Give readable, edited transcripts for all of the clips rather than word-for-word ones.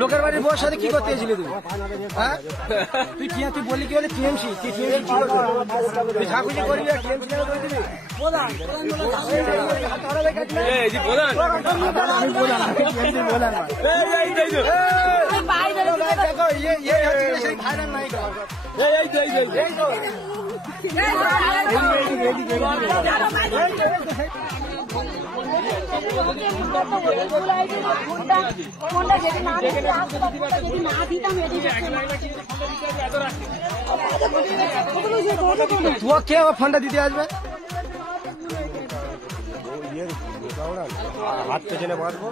লোকের বাড়ির বউর সাথে কি করতে এসেছিলি তুই? হ্যাঁ, তুই বললি কি বলে টিএমসি, তুই ঝাঁকুঝি করবি আর টিএমসি করে দিবি। কে ফোনটা দিতে আসবে? হাত পেছনে মারবো,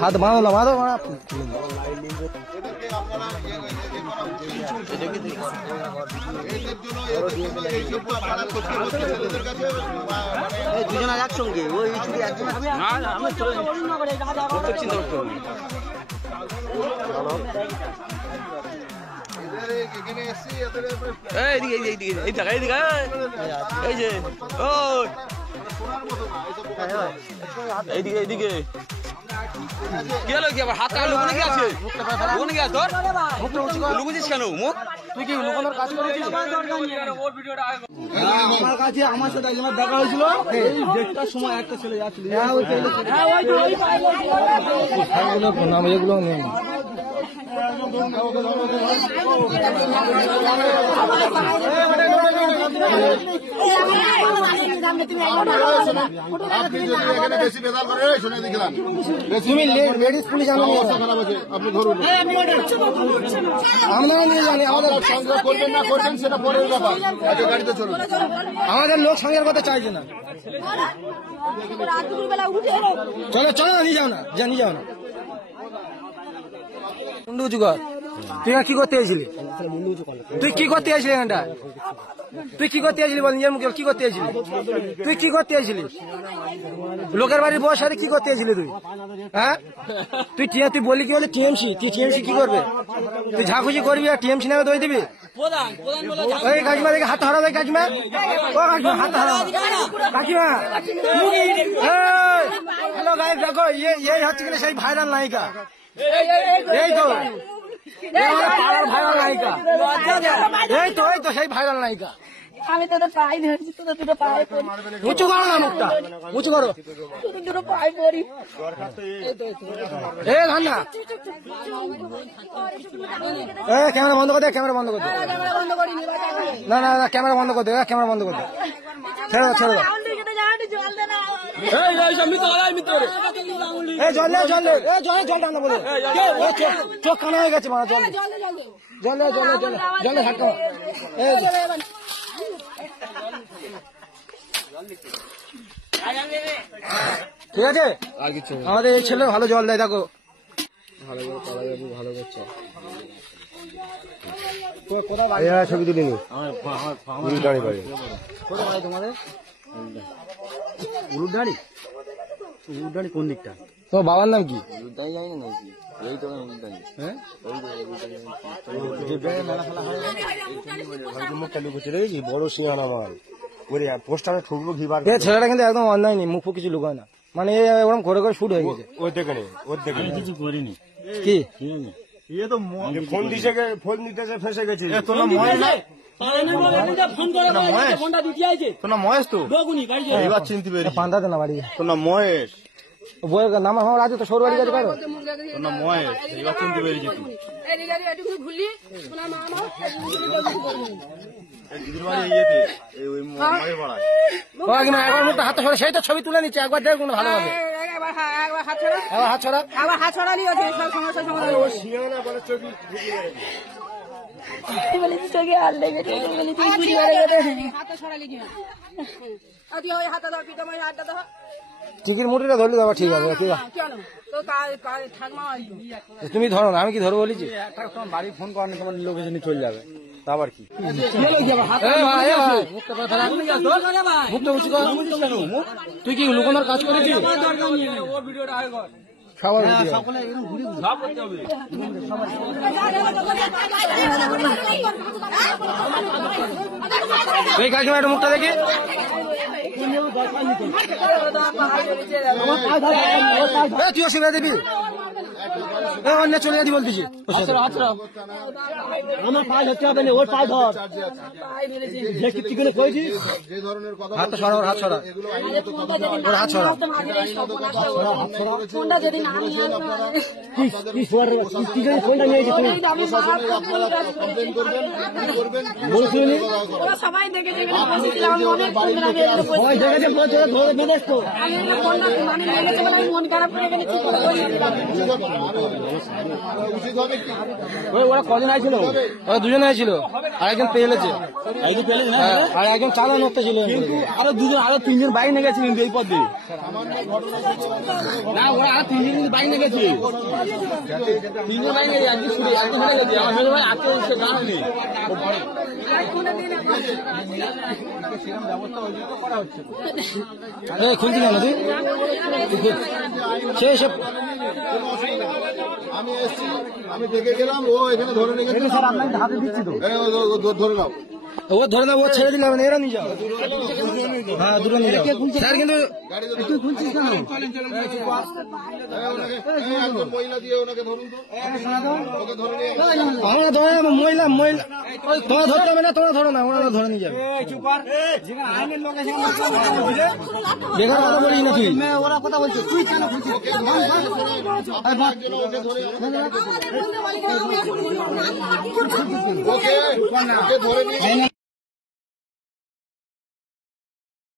হাত বাঁধো না, বাঁধো দুজনে একসঙ্গে ওই চিন্তা করতে হবে। এইদিকে হাত লুকোনো কি আছে? লুকোনো কি আছে তোর? লুকুছিস কেন মুখ? তুই কি লুকোনোর কাজ করেছিস? আমার কাছে আমার সাথে একজনের দেখা হয়েছিল, এই 1:30টার সময় একটা ছেলে যাচ্ছিল। তুমি লেডিস পুলিশ আপনি ধরুন, আমরা নিয়ে জানি আমাদের সংগ্রহ করবেন না করবেন সেটা পরের ব্যাপার। গাড়িতে চলুন, আমাদের লোক সংগ্রহের কথা চাইছে না। চলো চলো, নিয়ে যাও না, নিয়ে যাও না। তুই কি করতে এসেছিলি? তুই কি করতে এসেছিলি এখানটা? তুই কি করতে এসেছিলি বল, নিজের মুখে কি করতে এসেছিলি? তুই কি করতে এসেছিলি? লোকের বাড়ির বউর সাথে কি করতে এসেছিলি তুই? হ্যাঁ, তুই বললি কি বলে টিএমসি, তুই টিএমসি কি করবে? তুই ঝাঁকুঝি করবি আর টিএমসি নামে দই দিবি? ওই কাকিমা দেখে হাত হারাবে, কাকিমা ও কাকিমা হাত হারাবে, কাকিমা। হ্যালো গাইস, দেখো এই হচ্ছে কিনা সেই ভাইরাল নায়িকা, এই তো ভাইরাল নায়িকা, এই তো সেই ভাইরাল নায়িকা। আমি তোদের পায়ে ধরেছি, তোদের দুটো পায়ে পড়ি। উঁচু করো না, মুখটা উঁচু করো, তোদের দুটো পায়ে পড়ি। এ ধান্না, ক্যামেরা বন্ধ করে দে, ক্যামেরা বন্ধ করে দে। না না না, ক্যামেরা বন্ধ করে দে, ক্যামেরা বন্ধ করে দে। ছেড়ে দাও, ছেড়ে দাও। জলটা না বলে, চোখ কানা হয়ে গেছে, জল জলে জলে জলে জলে ধাক্কা। ঠিক আছে, আমাদের এই ছেলে ভালো জল দেয়, দেখো ভালো করছে। ছবি তুলিনি উলুডাড়ি বাড়ি, কোথায় বাড়ি তোমাদের? উলুডাড়ি। উলুডাড়ি কোন দিকটা? তোমার বাবার নাম কি? উলুডাড়ি জানি না নাকি, এই তো উলুডাড়ি। হ্যাঁ, মুখটা লুকোচ্ছে দেখেছি, বড় সিয়ানা মাল পোস্টারে ঠুকবো ঘিবার। ছেলেটা কিন্তু একদম অন্যায় নেই, মুখ কিছু লুকায় না, মানে ওরকম ঘরে ঘরে শুট হয়ে গেছে। ওর দেখে নেই, ওর দেখে কিছু করিনি। কি ফোন দিছে, ফোন দিতেছে ফেসে গেছে। তোর নাম মহেশ না? মহেশ তো এবার চিনতে পেরেছি, পান্ডাতে না বাড়ি। তোর নাম মহেশ, বইয়ের নাম আমার রাজু, তো সৌর বাড়ি কাছে পারো। তোর নাম মহেশ, এবার চিনতে পেরেছি তুই। একবার মুখটা হাতে সরে, সেই তো ছবি তুলে নিচ্ছে, একবার দেখ ভালো হবে। হাত ছড়া, আবার হাত ছড়া নিয়ে টিকির মুটিটা ধরলে দেওয়া ঠিক হবে। তুমি ধরো না, আমি কি ধরো বলেছি? বাড়ি ফোন করেন, তোমার লোকেশন চলে যাবে, আবার কি? তুই কি লুকোনোর কাজ করেছিস? সবার এই কাকিমা একটা মুখটা দেখি তুই অসুবিধা দিবি অন্য চলে যাবি বলতেছি আমার পায়ে ধরতে হবে না, ওর পায়ে ধর। যে কীর্তিগুলো করেছিস, হাত সরা ওর হাত সরা ওর হাত সরা ফোনটা যদি না নিয়ে কি জন্য ফোনটা নিয়েছিস তুই? বলছিলি নি? ওরা সবাই দেখেছে বসেছিলাম, আমি অনেক ফোন লাগে ওই দেখেছে ধরে বেঁধেছ তো। আমি ফোনটা মানে লেগেছে বলে আমি মন খারাপ করে এখানে চুপ করে বসে ছিলাম। ওরা কদিন আইছিল? ওরা দুজনে আইছিল, আর একজন পেলেছে, আর একজন চালান করতে ছিল। আরো দুজন আরো তিনজন বাইক নিয়ে গেছে কিন্তু এই পথ দিয়ে না ওরা আরো তিনজন বাইক নিয়ে গেছে তিনজন বাইক নিয়ে একদিন ছুটে গেছে আমার মেয়ে ভাই আজকে সে গান নেই খুলছি কেন তুই সেই সব আমি এসছি, আমি দেখে গেলাম, ও এখানে ধরে রেখেছে। হাতে দিচ্ছি তো। ধরে নাও। ও ধরে না, ও ছেড়ে দিলাম না, এরা নিয়ে যাও। হ্যাঁ দুটো নিয়ে যাও স্যার, কিন্তু তুই খুলছিস কেন? একজন মহিলা দিয়ে ওনাকে ধরুন তো। ওকে ধরে নিয়ে আমরা ধরে মহিলা মহিলা তোমরা ধরতে হবে না, তোমরা ধরো না, ওরা ধরে নিয়ে যাবে। বেকার কথা বলি নাকি? ওরা কথা বলছে, তুই কেন খুলছিস? ওকে ধরে নিয়ে